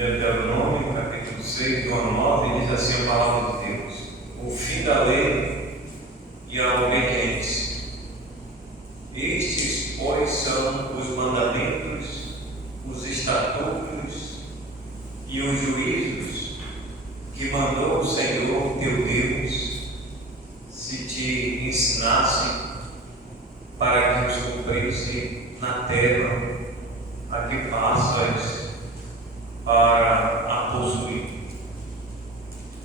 Deuteronômio, capítulo 6, do ano 9, diz assim a palavra de Deus: o fim da lei e a obediência. Estes, pois, são os mandamentos, os estatutos e os juízos que mandou o Senhor teu Deus, se te ensinasse, para que os cumprisse na terra a que passas para a possuir,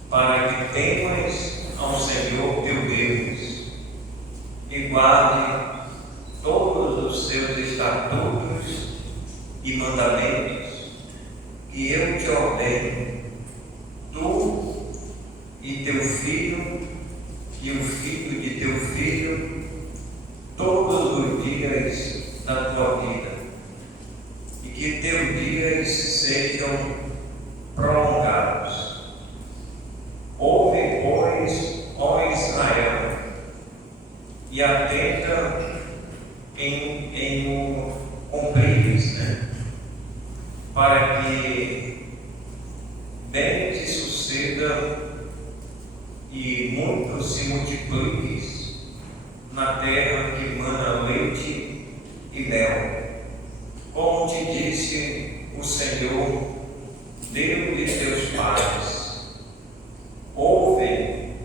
para que temas ao Senhor teu Deus e guarde todos os seus estatutos e mandamentos que eu te ordeno, tu e teu filho e o filho de teu filho, todos os dias da tua vida, e que teus dias sejam prolongados. Ouve, pois, ó Israel, e atenta em o cumprires, para que bem te suceda e muito se multipliques na terra que mana leite e mel, como te disse o Senhor, Deus de teus pais. Ouve,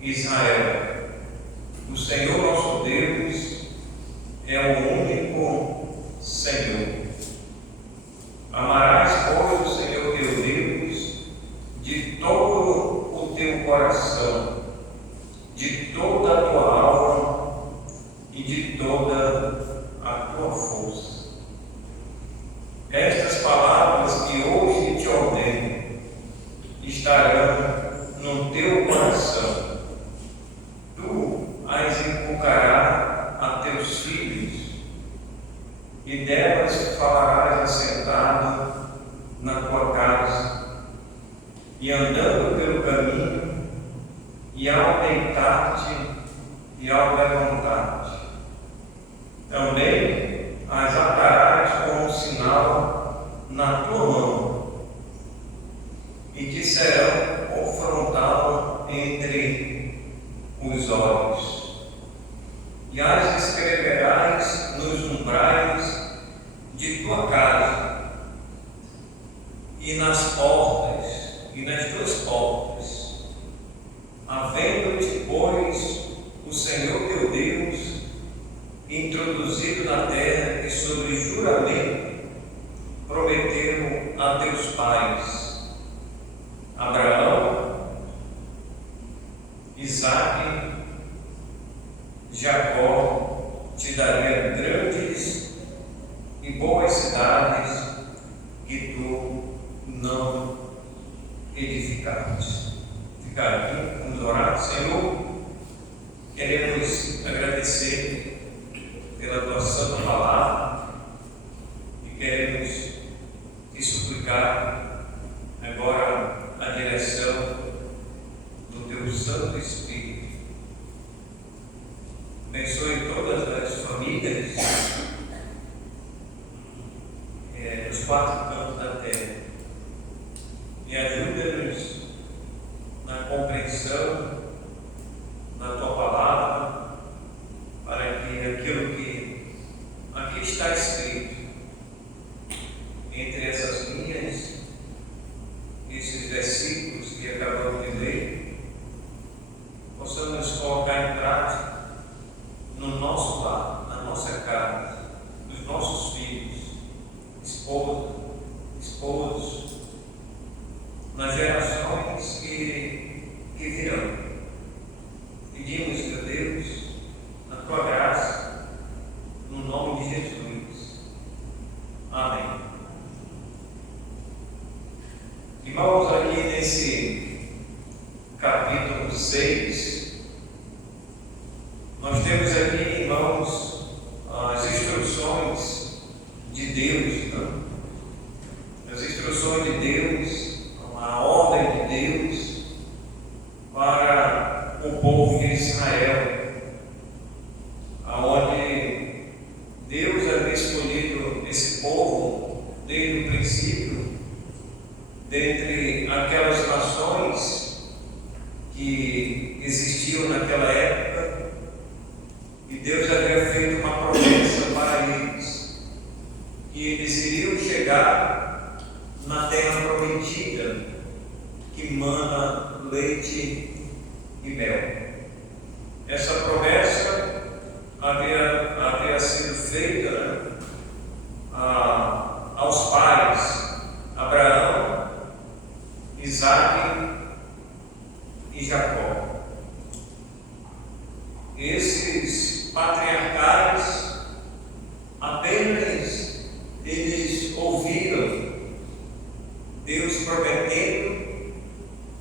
Israel, o Senhor nosso Deus é o único Senhor. Amarás, pois, o Senhor teu Deus de todo o teu coração, de toda a tua alma e de toda a tua força. Estas palavras que hoje te ordeno estarão no teu coração. Tu as inculcarás a teus filhos, e delas falarás assentado na tua casa, e andando pelo caminho, e ao deitar-te e ao levantar-te. Também as atarás como um sinal na tua mão, e te serão por frontal entre os olhos, e as escreverás nos umbrais de tua casa, e nas portas, e nas tuas portas, havendo-te, pois, o Senhor teu Deus introduzido na terra que sobre juramento prometeu a teus pais, Abraão, Isaque, Jacó, te daria grandes e boas cidades que tu não edificaste. Ficar aqui, vamos orar. Senhor, queremos agradecer pela tua santa palavra e queremos te suplicar agora a direção do teu Santo Espírito. Abençoe todas as famílias dos quatro cantos da terra e ajuda-nos na compreensão da tua palavra, para que aquilo que aqui está escrito, entre essas linhas, esses versículos que acabamos de ler, possamos colocar em prática no nosso lar, na nossa casa, nos nossos filhos, esposos, nas gerações que virão. Pedimos, meu Deus, na tua graça, no nome de Jesus. Amém. Irmãos, aqui nesse capítulo 6, nós temos aqui, irmãos, as instruções de Deus, não? As instruções de Deus, a ordem de Deus para o povo de Israel, aonde Deus havia escolhido esse povo desde o princípio dentre aquelas nações que existiam naquela época, e Deus havia feito uma promessa para eles, que eles iriam chegar na terra prometida, que mana leite e mel. Essa promessa havia sido feita, né, aos pais Abraão, Isaque e Jacó. Esses patriarcais apenas eles ouviram Deus prometendo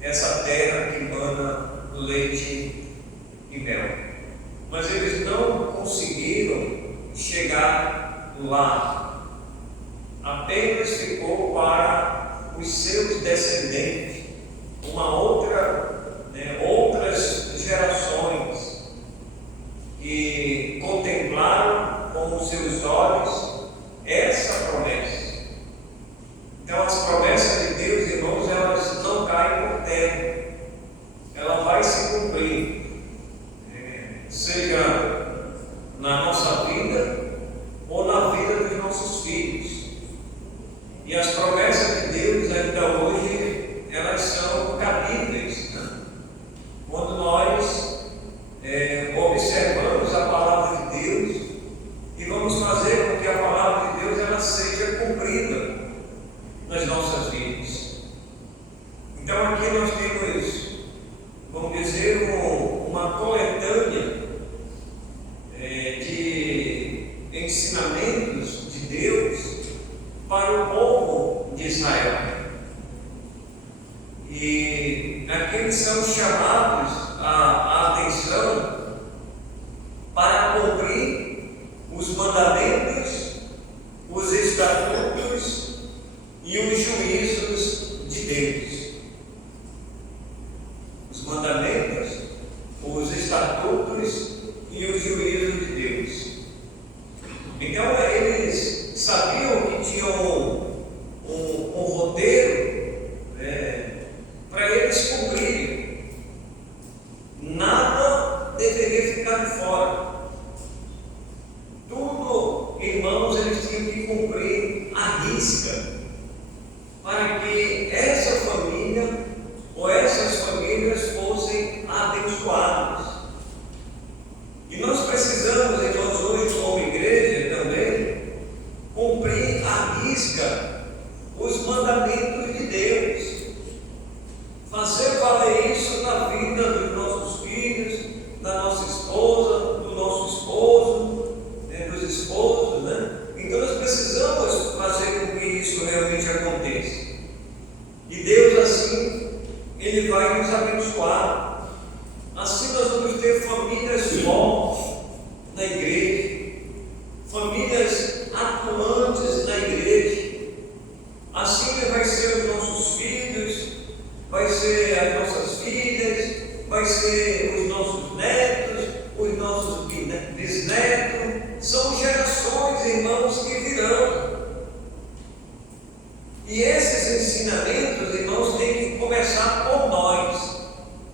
essa terra que mana leite e mel, mas eles não conseguiram chegar lá. Apenas ficou para os seus descendentes outras gerações que contemplaram com os seus olhos essa promessa. Então as promessas de Deus, irmãos, elas não caem por terra, ela vai se cumprir, seja na nossa vida ou na vida dos nossos filhos. E as promessas de Deus ainda hoje, elas são cabíveis, né? Quando nós observamos a palavra de Deus e vamos fazer com que a palavra de Deus ela seja cumprida nas nossas vidas. Então aqui nós temos, vamos dizer, uma coletânea de ensinamentos de Deus para o povo de Israel. E aqueles são chamados a atenção para cumprir os mandamentos, os estatutos e os juízos de Deus. Os mandamentos, os estatutos e os juízos de Deus. Então eles sabiam que tinham um roteiro para eles cumprirem. Nada deveria ficar de fora. Tudo, irmãos, eles tinham que cumprir à risca, para que essa família ou essas famílias fossem abençoadas. E nós precisamos, irmãos, hoje como igreja também, cumprir à risca os mandamentos de Deus, fazer valer isso na vida dos nossos filhos, da nossa esposa, do nosso esposo, dos esposos, né? Então nós precisamos fazer com que isso realmente aconteça. E Deus assim, Ele vai nos abençoar. Assim nós vamos ter famílias fortes na igreja, famílias atuantes na igreja. Assim vai ser os nossos filhos, vai ser as nossas filhas, vai ser os nossos netos, os nossos bisnetos. São gerações, irmãos, que virão. E esses ensinamentos, irmãos, têm que começar por nós,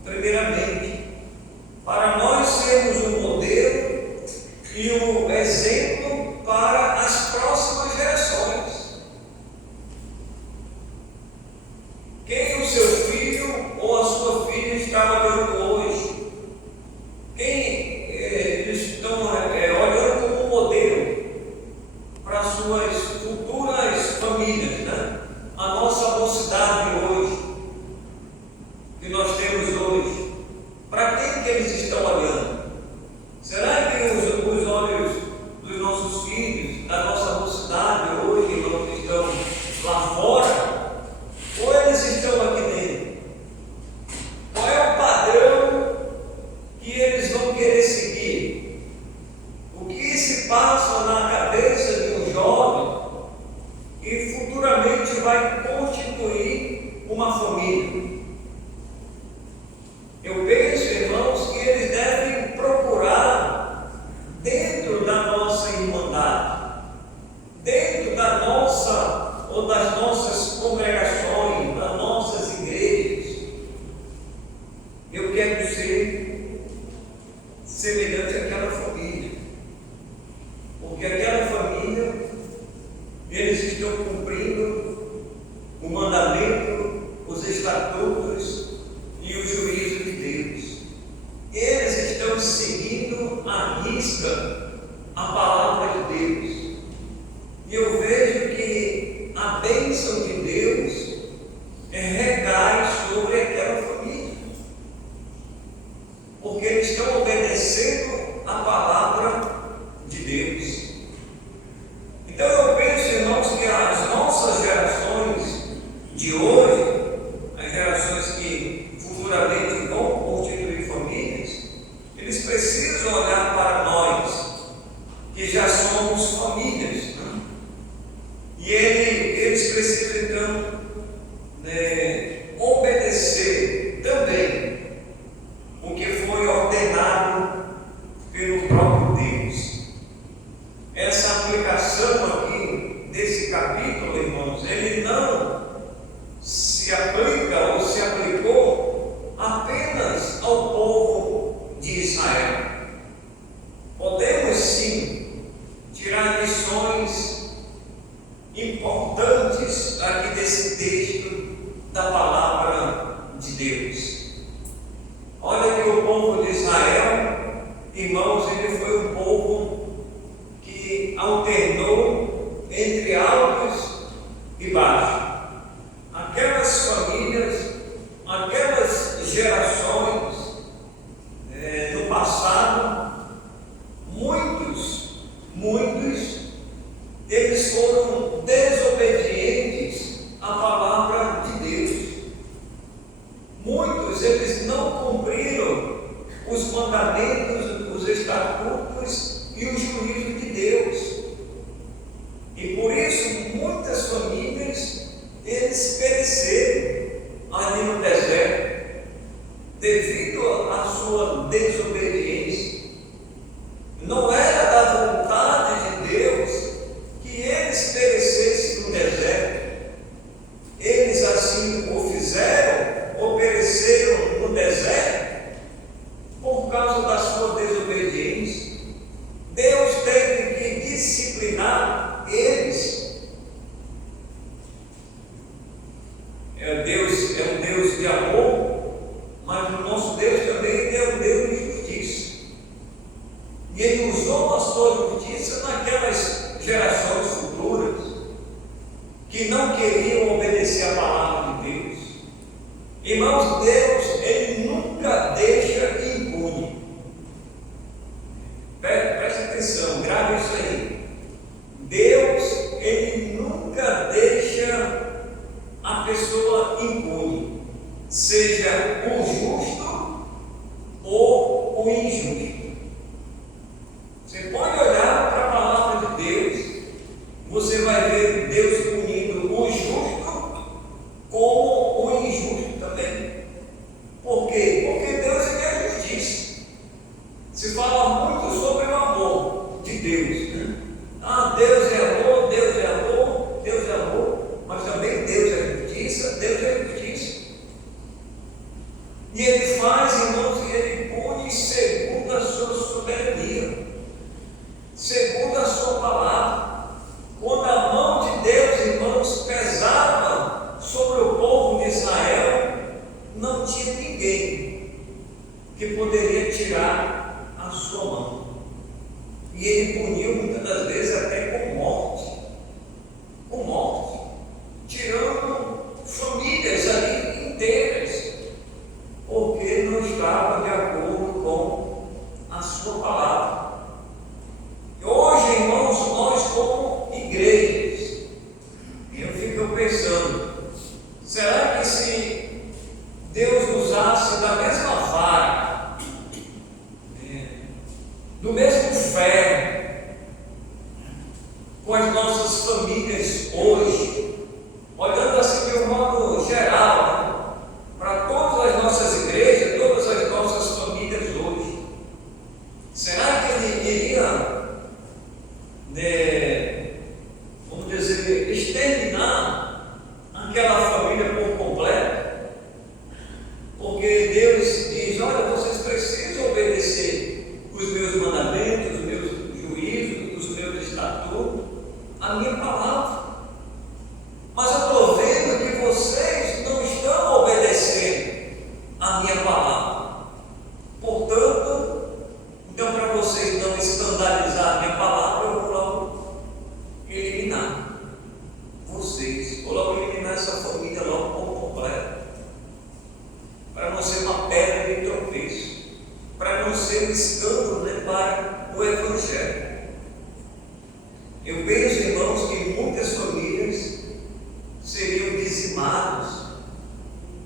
primeiramente, para nós sermos um modelo e um exemplo para as próximas gerações. Quem o seu filho ou a sua filha está olhando hoje? Quem estão olhando como modelo para suas futuras famílias, né? A nossa mocidade hoje, que nós temos hoje, para quem que eles estão olhando? o mandamento, os estatutos e o juízo de Deus. Eles estão seguindo à risca a palavra de Deus. E eu vejo que a bênção de Deus recai sobre aquela família, porque eles estão obedecendo a palavra de Deus. Então eu penso, irmãos, que as nossas gerações de hoje, as gerações que futuramente vão constituir famílias, eles precisam olhar para nós, que já somos famílias, né? E eles precisam então obedecer também o que foi ordenado pelo próprio Deus. Essa aplicação aqui desse capítulo, irmãos, ele não se aplica ou se aplicou apenas ao povo de Israel. Podemos sim tirar lições importantes aqui desse texto da palavra de Deus. Olha que o povo de Israel, irmãos, ele foi um povo que alternou entre altos e baixos. Aquelas famílias, aquelas gerações no passado, muitos, eles foram desobedientes à palavra de Deus. Muitos, eles não cumpriram os mandamentos, os estatutos e o juízo de Deus. E por isso, muitas famílias, eles pereceram ali no deserto, devido à sua desobediência. Não era da vontade de Deus que eles perecessem no deserto. Eles assim o fizeram, ou pereceram no deserto, por causa da sua desobediência. Deus teve que disciplinar eles. Deus é um Deus de amor, mas o nosso Deus também é um Deus de justiça. E Ele usou a sua justiça naquelas gerações futuras que não queriam obedecer a palavra de Deus. Irmãos, Deus, Ele nunca deixa impune. Preste atenção, grave isso aí. Deus, Ele nunca deixa a pessoa impune, seja o justo ou o injusto. Você pode olhar para a palavra de Deus, você vai ver Deus punindo o justo como o injusto também. Por quê? Porque Deus é justiça. Se fala muito sobre o amor de Deus, né? Deus é amor, Deus é amor, Deus é amor, mas também Deus é justiça, Deus é justiça. E Ele faz, irmãos, e Ele pune segundo a sua soberania, segundo a sua palavra. Quando a mão de Deus, irmãos, pesava sobre o povo de Israel, não tinha ninguém que poderia tirar a sua mão. E Ele puniu muitas das vezes até com morte, tirando famílias ali inteiras, porque não estava de acordo com a sua palavra. Hoje, irmãos, nós como igrejas, eu fico pensando, será que se Deus usasse da mesma vara, do mesmo ferro,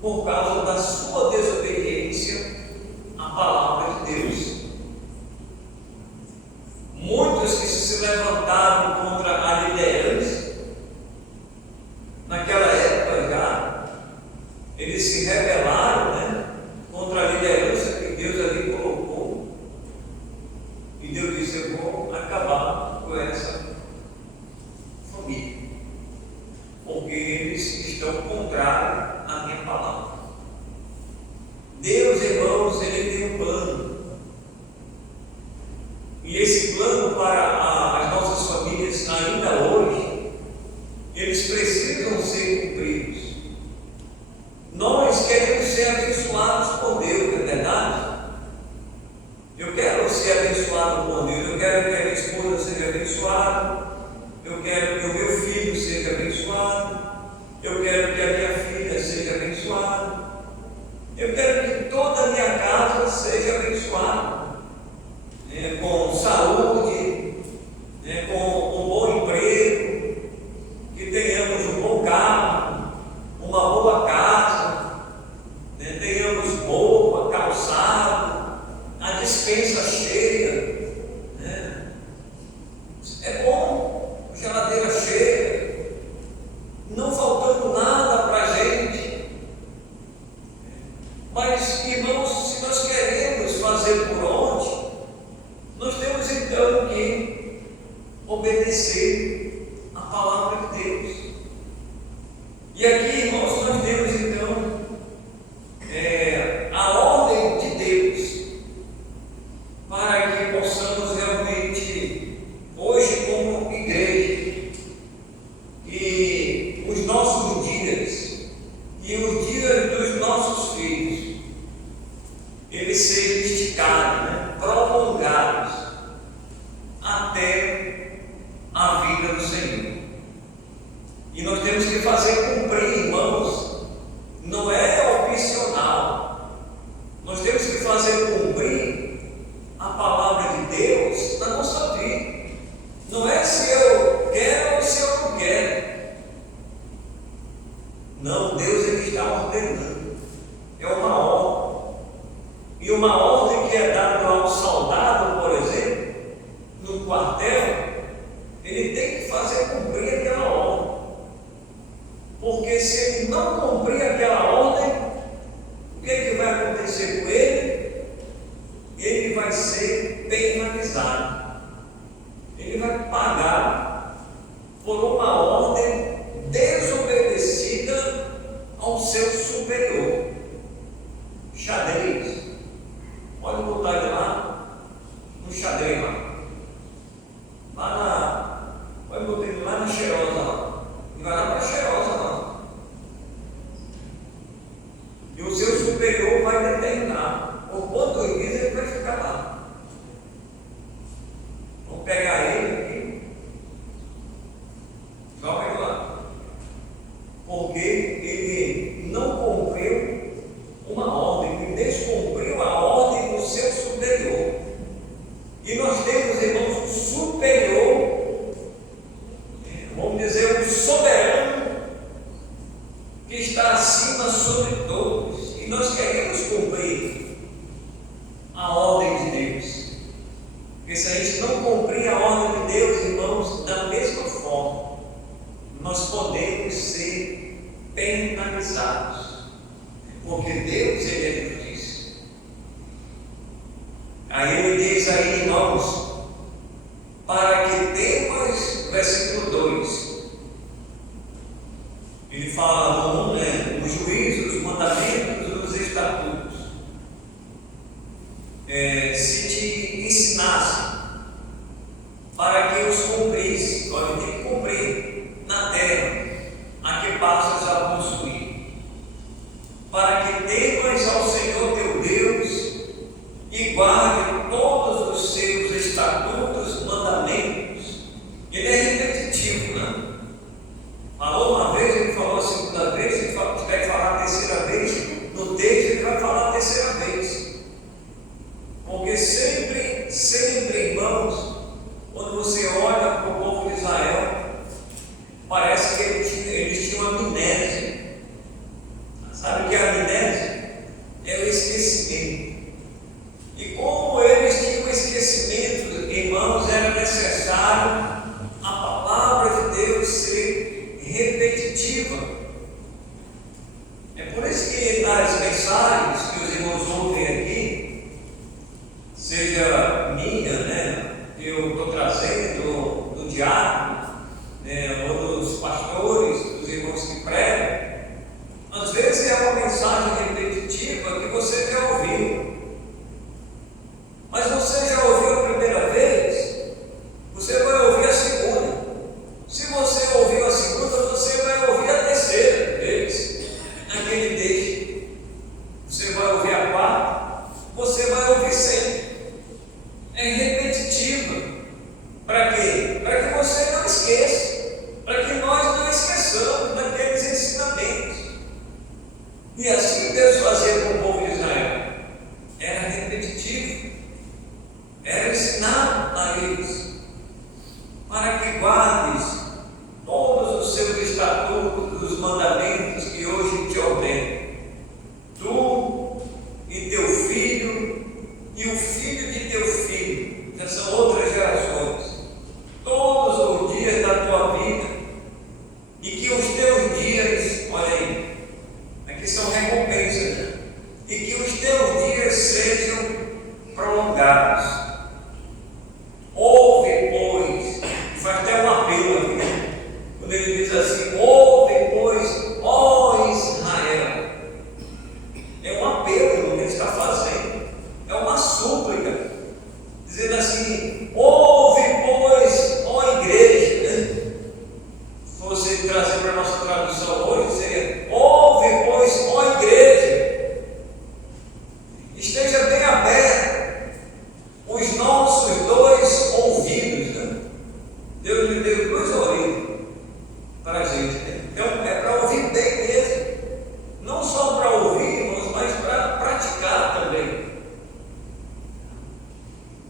por causa da sua desobediência à palavra de Deus. Muitos que se levantaram contra a liderança, naquela época já, eles se rebelaram, né, contra a liderança que Deus ali colocou. E Deus disse: eu vou acabar com essa família, porque eles estão contrários à minha palavra. Deus, irmãos, Ele tem um plano. E esse plano para as nossas famílias, ainda hoje, eles precisam ser cumpridos. Nós queremos ser abençoados por Deus, não é verdade? Eu quero ser abençoado por Deus. Eu quero que a minha esposa seja abençoada. Eu quero que o meu filho seja abençoado. Eu quero que a minha filha seja abençoada. Eu quero que toda a minha casa seja abençoada. Com saúde, com um bom emprego, que tenhamos um bom carro, uma boa casa, tenhamos roupa, calçado, a despensa cheia. É bom, geladeira cheia, não faltando nada para a gente. Mas, irmãos, se nós queremos fazer por onde, nós temos então que obedecer a palavra de Deus. E aqui, irmãos, nós temos então a ordem de Deus para que possamos realmente, hoje como igreja, e os nossos dias e os dias dos nossos filhos, eles sejam esticados, prolongados até a vida do Senhor. E nós temos que fazer cumprir, irmãos, não é opcional. Nós temos que fazer cumprir a palavra de Deus na nossa vida. Não é se eu quero ou se eu não quero. Não, Deus, Ele está ordenando. É uma ordem. E uma ordem que é dada ao soldado, por exemplo, no quartel, ele tem que fazer cumprir aquela ordem. Porque se ele não cumprir aquela ordem, o que é que vai acontecer com ele? Ele vai ser penalizado. Ele vai pagar por uma ordem desobedecida ao seu superior. Xadrez. Pode botar ele lá no xadrez lá. Pode botar ele lá na cheirosa lá. E vai lá para a cheirosa lá. E o seu superior vai determinar por quantos dias ele vai ficar lá. Vamos pegar ele aqui. Joga ele lá. Porque ele não cumpriu uma ordem, ele descumpriu a ordem do seu superior. E nós temos, irmãos, um superior, vamos dizer, um soberano, que está acima sobre todos. E nós queremos cumprir a ordem de Deus. Porque se a gente não cumprir a ordem de Deus, irmãos, da mesma forma, nós podemos ser penalizados. Porque Deus, Ele é justiça. Aí Ele diz aí, irmãos, para que temas, versículo 2, Ele fala os juízos, os mandamentos, os estatutos. Se te ensinassem para que os cumprisse, olha, tem que cumprir na terra a que passas a possuir, para que temas ao Senhor teu Deus e guarde todos os seus estatutos, mandamentos. Ele é repetitivo, né? Falou uma vez, ele falou a segunda vez, ele É por isso que nas mensagens que os irmãos ouvem aqui, seja minha, né, que eu estou trazendo, do diácono, né, ou dos pastores, dos irmãos que pregam, às vezes é uma mensagem repetitiva que você já ouviu. Mas você já ouviu a primeira vez, você vai ouvir a segunda. Se você ouviu a segunda, você vai ouvir a terceira vez naquele texto. Você vai ouvir a quarta, você vai ouvir sempre. É repetitiva. Para quê? Para que você não esqueça, para que nós não esqueçamos daqueles ensinamentos. E assim Deus fazia com o povo de Israel. Era repetitivo. Era ensinar a eles, para que guardes todos os seus estatutos, os mandamentos que hoje te ordeno, tu e teu filho e o filho de teu filho, já são outras gerações, todos os dias da tua vida, e que os teus dias, olha aí, aqui são recompensas, né? E que os teus dias sejam prolongados. Ouve, pois, faz até um apelo aqui, quando ele diz assim: ouve, pois, ó Israel. É um apelo que ele está fazendo, é uma súplica, dizendo assim: ouve, pois, ó igreja, né? Se você trazer para a nossa tradução hoje, seria: ouve, pois, ó igreja, esteja bem aberto os nossos dois ouvidos, né? Deus me deu duas orelhas para a gente, né? Então é para ouvir bem mesmo, não só para ouvir, mas para praticar também.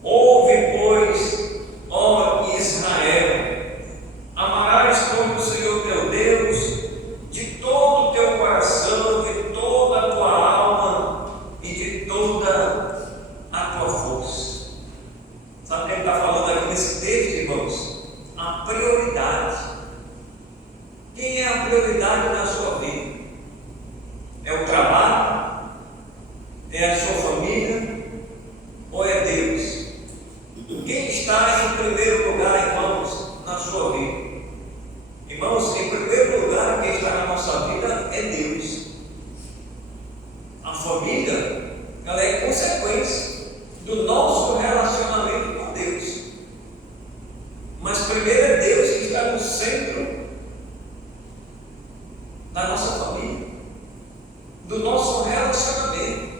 Ouve, pois, ó Israel, amarás, pois, o Senhor teu Deus de todo o teu coração, de toda a tua alma e de toda a tua força. Sabe o que ele está falando aqui nesse texto, irmãos? A prioridade. Quem é a prioridade na sua vida? É o trabalho? É a sua família? Ou é Deus? Quem está em primeiro lugar, irmãos, na sua vida? Irmãos, em primeiro lugar, quem está na nossa vida é Deus. A família, ela é consequência do nosso relacionamento com Deus. Mas primeiro é Deus que está no centro da nossa família, do nosso relacionamento.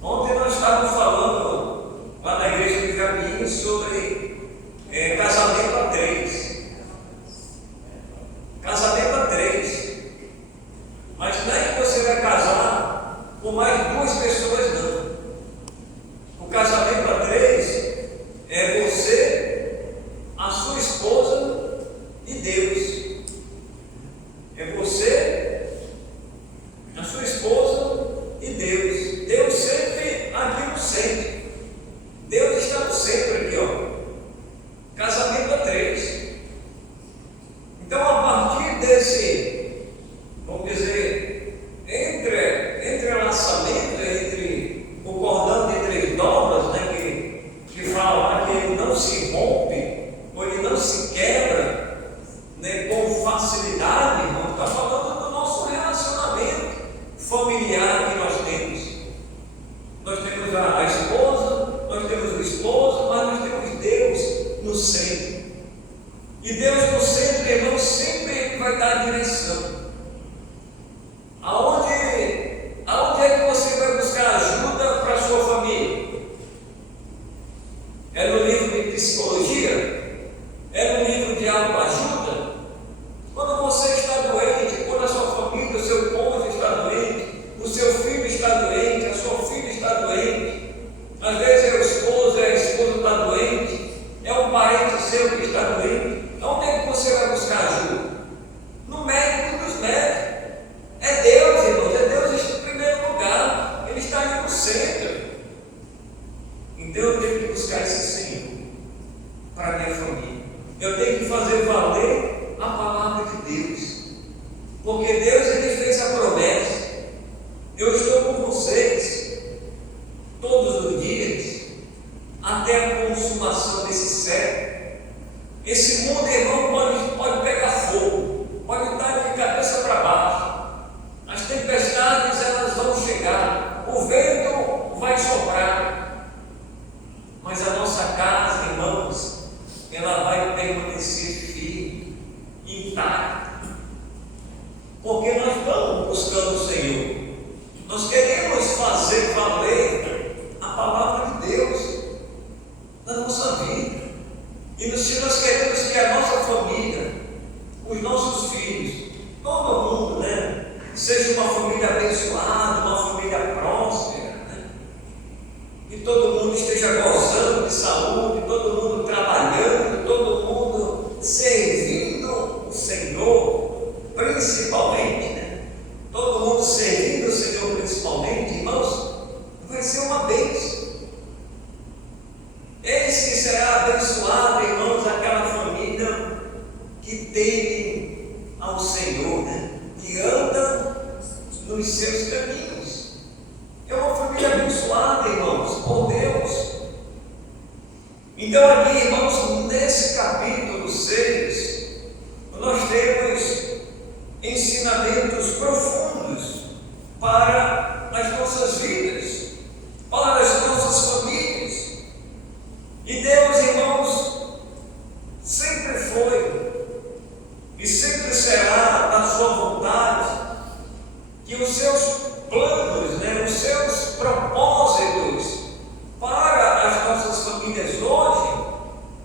Ontem nós estávamos falando lá na igreja de Gabi sobre casamento a três. Casamento a três. Mas não é que você vai casar com mais duas pessoas, não. O casamento a três é você, a sua esposa e Deus. É você, a sua esposa e Deus. Deus sempre aqui no centro. Deus está no centro aqui, ó. Casamento a três. Então, a partir desse, vamos dizer, entrelaçamento entre o cordão de três dobras, né, que fala lá que ele não se rompe, ou ele não se quebra, né, com facilidade, irmão. Está falando do nosso relacionamento familiar que nós temos. Nós temos a esposa, nós temos o esposo, mas nós temos Deus no centro. E Deus no centro, irmão, sempre vai dar a direção. Aonde é que você vai buscar ajuda para a sua família? É no livro de psicologia? É no livro de autoajuda? Quando você está doente, quando a sua família, o seu cônjuge está doente, o seu buscando o Senhor. Nós queremos fazer valer a palavra de Deus na nossa vida. E se nós queremos que a nossa família, os nossos filhos, todo mundo, seja uma família abençoada, uma família próspera, que todo mundo esteja gozando de saúde, todo mundo trabalhando, todo mundo servindo o Senhor, principalmente, todo mundo servindo o Senhor principalmente, irmãos, vai ser uma bênção. Eis que será abençoada, irmãos, aquela família que teme ao Senhor, que anda nos seus caminhos. É uma família abençoada, irmãos, por Deus. Então aqui, irmãos, nesse capítulo 6, nós temos ensinamentos profundos para as nossas vidas, para as nossas famílias. E Deus, irmãos, sempre foi e sempre será da sua vontade que os seus planos, os seus propósitos para as nossas famílias hoje,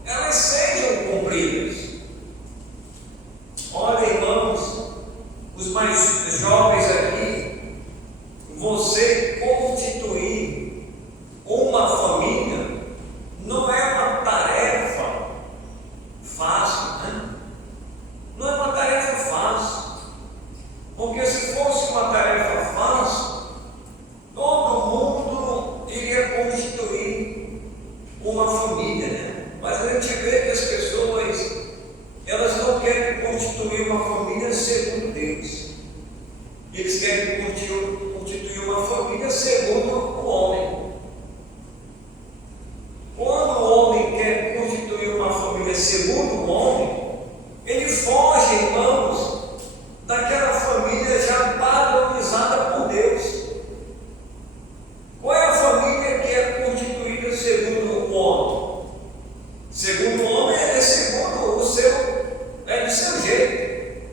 elas sejam cumpridas. Olha, irmãos, os mais jovens aqui, você constituir uma família não é uma tarefa fácil, Não é uma tarefa fácil, porque se fosse uma tarefa fácil, todo mundo iria constituir uma família, Mas a gente vê que as pessoas, elas não querem constituir uma família segundo Deus. Eles querem constituir uma família segundo o homem. Quando o homem quer constituir uma família segundo o homem, ele foge, irmãos, daquela família já padronizada por Deus. Qual é a família que é constituída segundo o homem? Segundo o homem é segundo o seu, do seu jeito,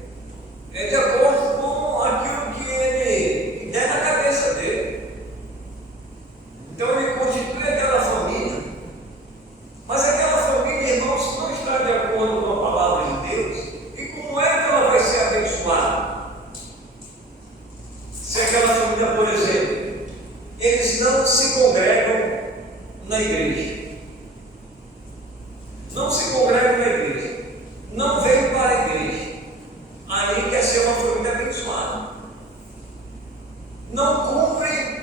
é de acordo com aquilo que ele der na cabeça dele. Então ele constitui aquela família, mas aquela família, irmãos, não está de acordo com a palavra de Deus. E como é que ela vai ser abençoada? Se aquela família, por exemplo, eles não se congregam na igreja, não se congregam na igreja, não veio para a igreja, aí quer ser uma família abençoada, não cumpre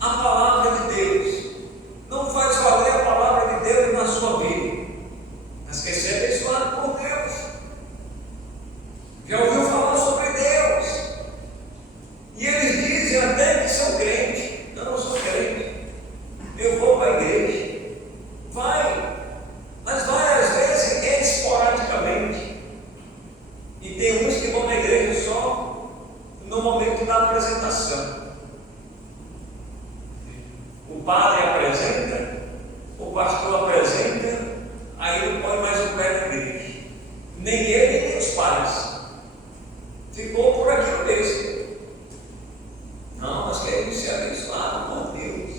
a palavra de Deus, não faz valer a palavra de Deus na sua vida, mas quer ser abençoado por Deus. Já ouviu falar sobre Deus? E eles dizem até que são crentes. Eu não sou crente, eu vou para a igreja. Vai, mas vai às vezes esporadicamente. E tem uns que vão na igreja só no momento da apresentação. O padre apresenta, o pastor apresenta, aí não põe mais o pé na igreja. Nem ele, nem os pais. Ficou por aquilo mesmo. Não, nós queremos ser abençoados por Deus,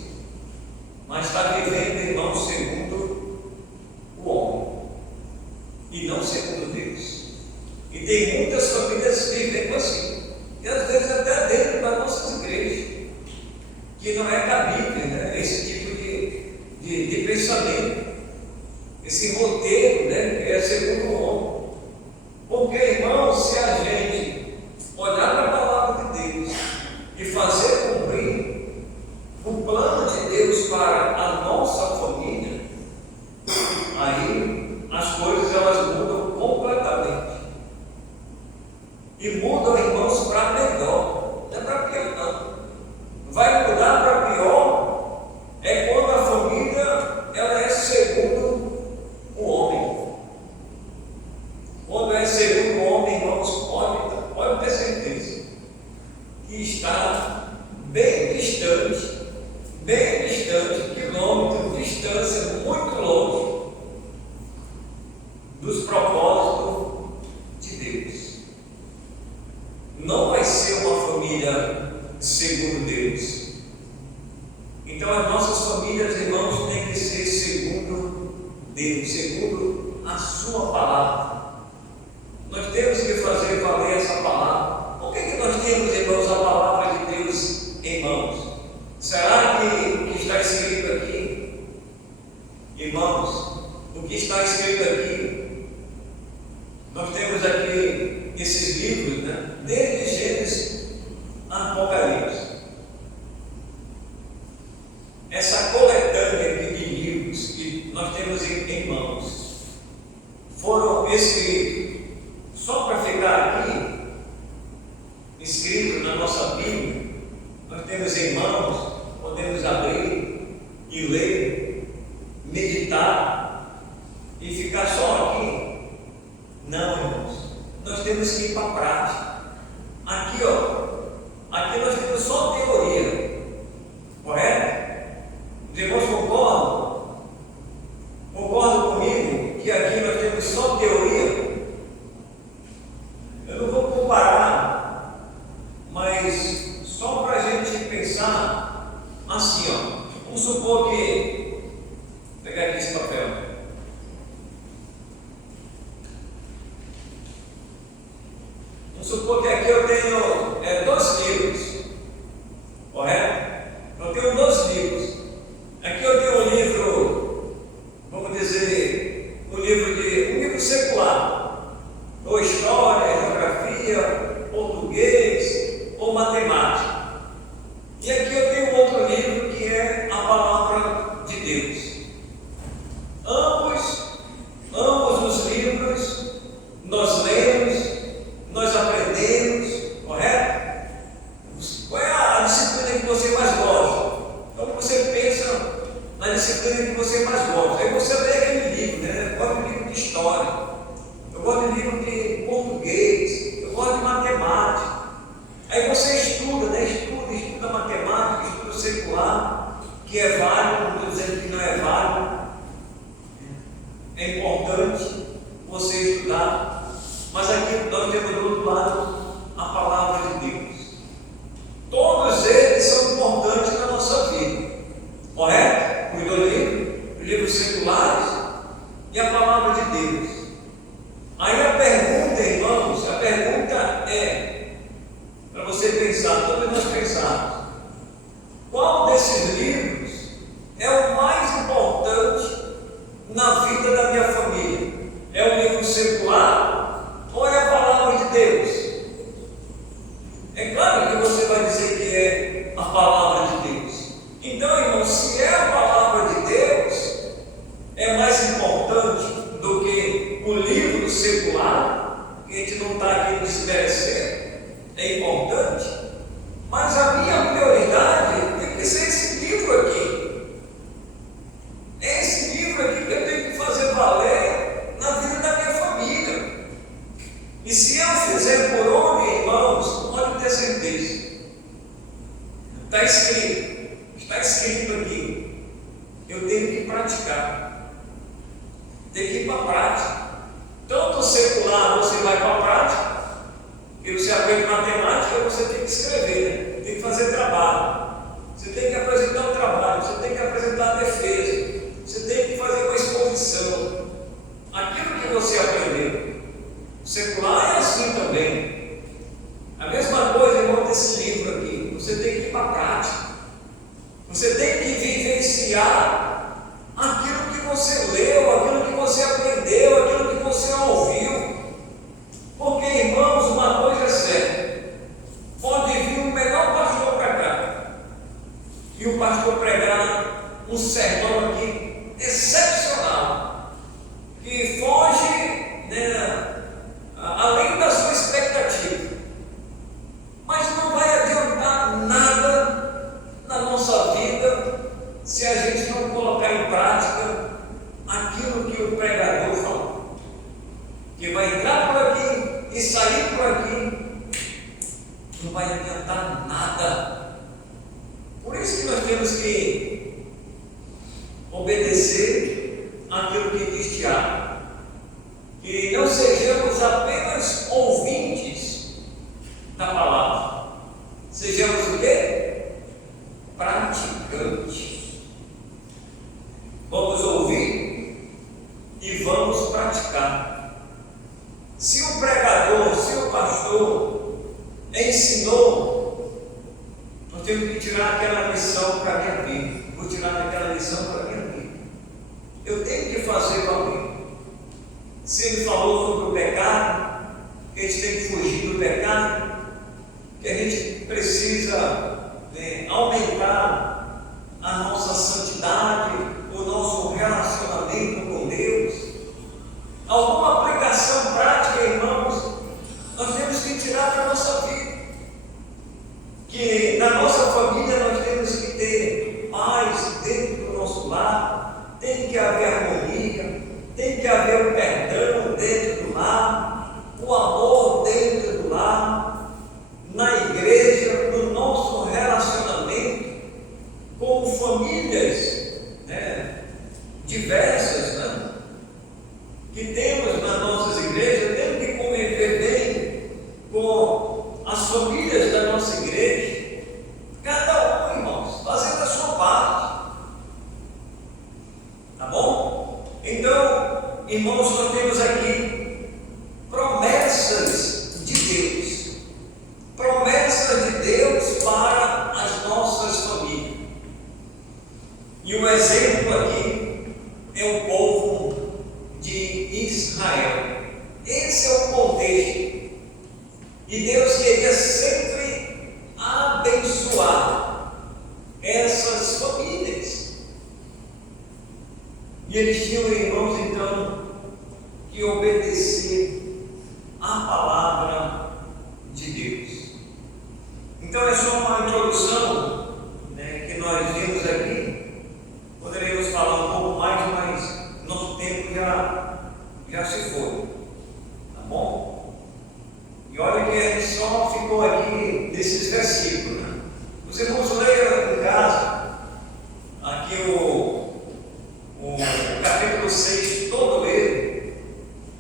mas está vivendo, irmão, segundo o homem e não segundo Deus. E tem muitas famílias vivendo assim, e às vezes até dentro das nossas igrejas, que não é cabível, esse tipo de pensamento, esse roteiro, que é segundo o homem. Porque, irmão, se a gente olhar para a palavra de Deus e fazer cumprir o plano de Deus para a nossa família, aí as coisas elas mudam completamente. E mudam, irmãos, para melhor, não é para pior não. Vai mudar para pior é quando a família ela é segundo o homem. Quando é segundo o homem, irmãos, pode ter certeza que está bem distante, quilômetros de distância, muito longe dos propósitos de Deus. Não vai ser uma família Será que o que está escrito aqui, irmãos, o que está escrito aqui, nós temos aqui esses livros, né? Desde Gênesis a Apocalipse. Essa coletânea aqui de livros que nós temos em mãos foram escritos só para ficar aqui, escrito na nossa Bíblia. Nós temos em mãos, podemos abrir e ler, meditar e ficar só aqui. Não, irmãos, nós temos que ir para a prática. Aqui, aqui nós temos só teoria, correto? Os irmãos concordam? Concordam comigo que aqui nós temos só teoria? Eu não vou comparar, mas só para a gente pensar assim, vamos supor que, vou pegar aqui esse papel. Vamos supor que aqui eu tenho 2 livros, correto? Eu tenho 2 livros. Aqui eu tenho um livro, vamos dizer, um livro secular, ou história, geografia, português ou matemática. E aqui eu tenho outro livro que é a Palavra de Deus. Ambos os livros nós lemos, nós aprendemos, correto? Qual é a disciplina que você mais gosta? Então você pensa na disciplina que você mais gosta. Aí você lê aquele livro, né? Eu gosto de livro de história, eu gosto de livro de português, eu gosto de matemática. Aí você estuda, né? Estuda matemática, estuda secular, que é válido, não estou dizendo que não é válido. É importante você estudar, mas aqui nós temos do outro lado a palavra de Deus. Todos eles são importantes na nossa vida, correto? Os 2 livros, os livros seculares e a palavra de Deus. Aí a pergunta, irmãos, a pergunta é, para você pensar, todos nós pensarmos, qual desses livros é o mais importante na vida da minha família? É o livro secular ou é a palavra de Deus? É claro que você vai dizer que é a palavra de Deus. Então, irmão, se é a palavra de Deus, é mais importante do que o livro secular, que a gente não está aqui desmerecendo, é importante, mas a minha prioridade tem que ser esse livro aqui. É esse livro aqui que eu tenho que fazer valer na vida da minha família. E se eu fizer por onde, irmãos, pode ter certeza. Está escrito aqui. Eu tenho que praticar. Tem que ir para a prática. Tanto o secular você vai para a prática, que você aprende matemática, você tem que escrever, né? Tem que fazer trabalho. Você tem que apresentar um trabalho, você tem que apresentar a defesa, você tem que fazer uma exposição. Aquilo que você aprendeu. O secular é assim também. A mesma coisa, irmão, desse livro aqui. Você tem que ir para a prática. Você tem que vivenciar aquilo que você leu, aquilo que você aprendeu, aquilo que você ouviu. Porque, irmãos, uma coisa é certa: pode vir o melhor pastor para cá e o pastor pregar um sermão aqui excepcional, que foge, né, além da sua expectativa, mas não vai adiantar nada na nossa vida se a gente não colocar em prática aquilo que o pregador falou, que vai entrar por aqui e sair por aqui, não vai adiantar nada. Por isso que nós temos que obedecer aquilo que diz Tiago, que não sejamos apenas ouvintes da palavra, sejamos o quê? Praticantes. Vamos ouvir e vamos praticar. Se o pregador, se o pastor ensinou, nós tenho que tirar aquela lição para a minha vida. Vou tirar aquela lição para a minha vida. Eu tenho que fazer valer. Se ele falou sobre o pecado, que a gente tem que fugir do pecado, que a gente precisa aumentar a nossa santidade, o nosso relacionamento com Deus. Alguma aplicação prática, irmãos, nós temos que tirar da nossa vida. Que na nossa família nós temos que ter paz dentro do nosso lar, tem que haver harmonia, tem que haver o perdão dentro do lar, o amor dentro do lar, na igreja, no nosso relacionamento com famílias diversas, que temos nas nossas igrejas. Temos que conviver bem com as famílias da nossa igreja, cada um, irmãos, fazendo a sua parte, tá bom? Então, irmãos, nós temos aqui promessas de Deus, promessas de Deus para as nossas famílias. E o exemplo aqui é o povo de Israel. Esse é o contexto. E Deus queria sempre abençoar essas famílias. E eles tinham, irmãos, então, que obedecer a palavra de Deus. Então é só uma introdução que nós vimos aqui. Poderíamos falar um pouco mais, mas nosso tempo já se foi. Tá bom? E olha que a gente só ficou aqui nesses versículos. Os irmãos leiam em casa aqui o capítulo 6, todo ele,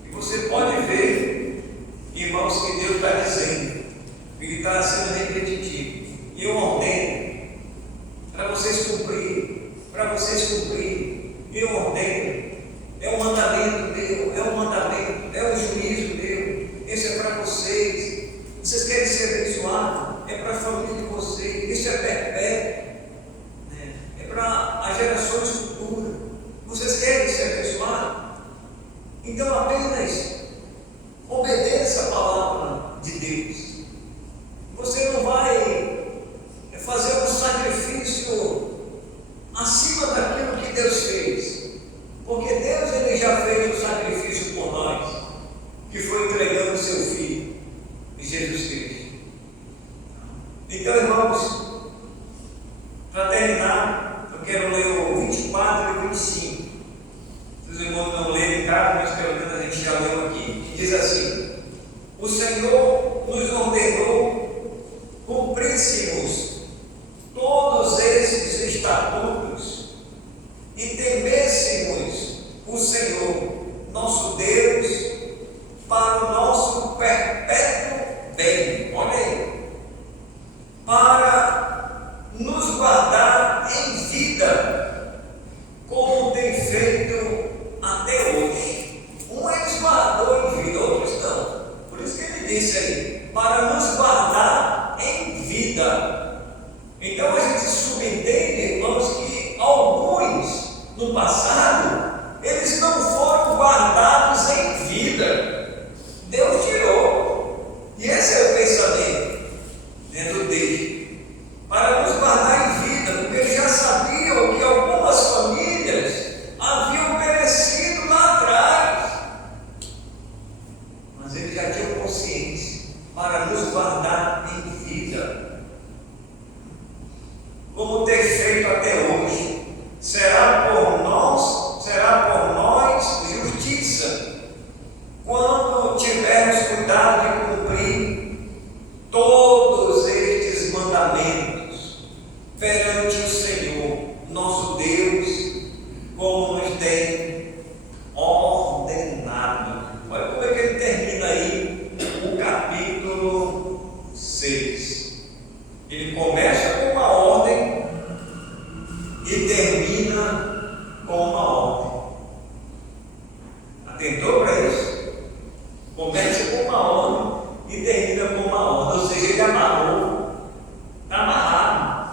e você pode ver, irmãos, que Deus está dizendo. Ele está sendo repetitivo. E eu ordeno para vocês cumprir, eu ordeno. É um mandamento meu, é um juízo meu. Esse é para vocês. Vocês querem ser abençoados? É para a família de vocês. Isso é perpétuo, é para as gerações futuras. Vocês querem ser abençoados? Então apenas obedeça a palavra de Deus. Você não vai fazer um sacrifício acima daquilo que Deus fez, porque Deus ele já fez o sacrifício por nós, que foi entregando o seu Filho, Jesus Cristo. Então, irmãos, para terminar, eu quero ler o 24 e o 25. Se os irmãos não lerem em casa, mas pelo menos a gente já leu aqui. Que diz assim: o Senhor nos ordenou cumpríssemos todos esses estatutos e temêssemos o Senhor, nosso Deus, para o nosso perpétuo bem. Olha aí, para nos guardar em vida, como tem feito até hoje. Um eles guardou em vida, outros não. Por isso que ele disse aí, para nos guardar em vida. Então a gente subentende, irmãos, que alguns no passado, eles não foram guardados em vida. Deus tirou. E esse é o pensamento dentro dele, para nos guardar em vida, porque eles já sabiam que algumas famílias haviam perecido lá atrás, mas eles já tinham consciência, para nos guardar em vida, como ter feito até hoje. Será por nós justiça, quando tivermos cuidado de cumprir todos estes mandamentos perante o Senhor, nosso Deus, como nos tem ordenado. Olha como é que ele termina aí o capítulo 6. Ele começa com uma ordem e termina com uma ordem. Atentou para isso? Começa com uma ordem e termina com uma ordem. Ou seja, ele amarrou, está amarrado.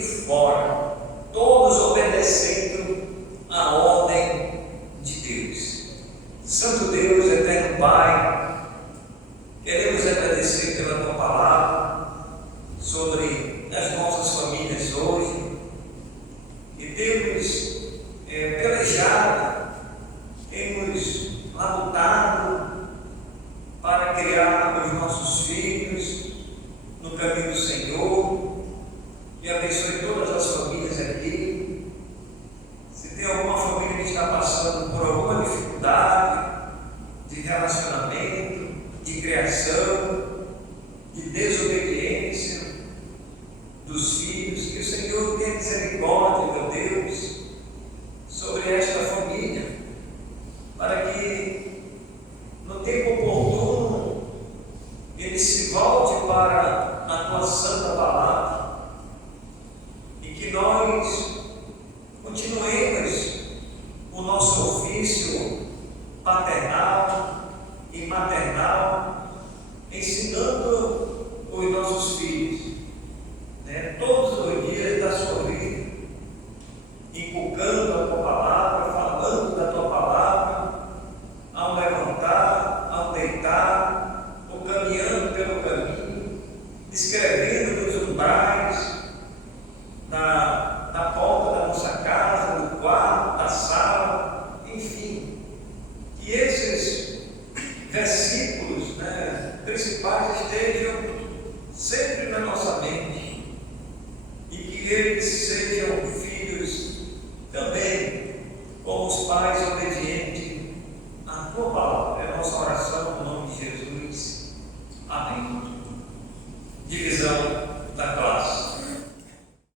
de fora, todos obedecendo a ordem de Deus. Santo Deus, eterno Pai, queremos agradecer pela tua palavra sobre as nossas famílias hoje, e temos pelejado, temos labutado para criar os nossos filhos no caminho do Senhor, e abençoe todas as famílias aqui. Se tem alguma família que está passando por alguma dificuldade de relacionamento, de criação, de desobediência dos filhos, que o Senhor tenha misericórdia, meu Deus, sobre esta família, para que no tempo oportuno ele se volte para a tua santa palavra, e que nós continuemos o nosso ofício paternal e maternal, ensinando os nossos filhos, todos os dias da sua vida, inculcando a tua palavra, falando da tua palavra, ao levantar, ao deitar, ou caminhando pelo caminho, escrevendo nos umbrais da porta da nossa casa, do quarto, da sala, enfim, que esses versículos principais estejam sempre na nossa mente, e que eles sejam filhos também, como os pais obedientes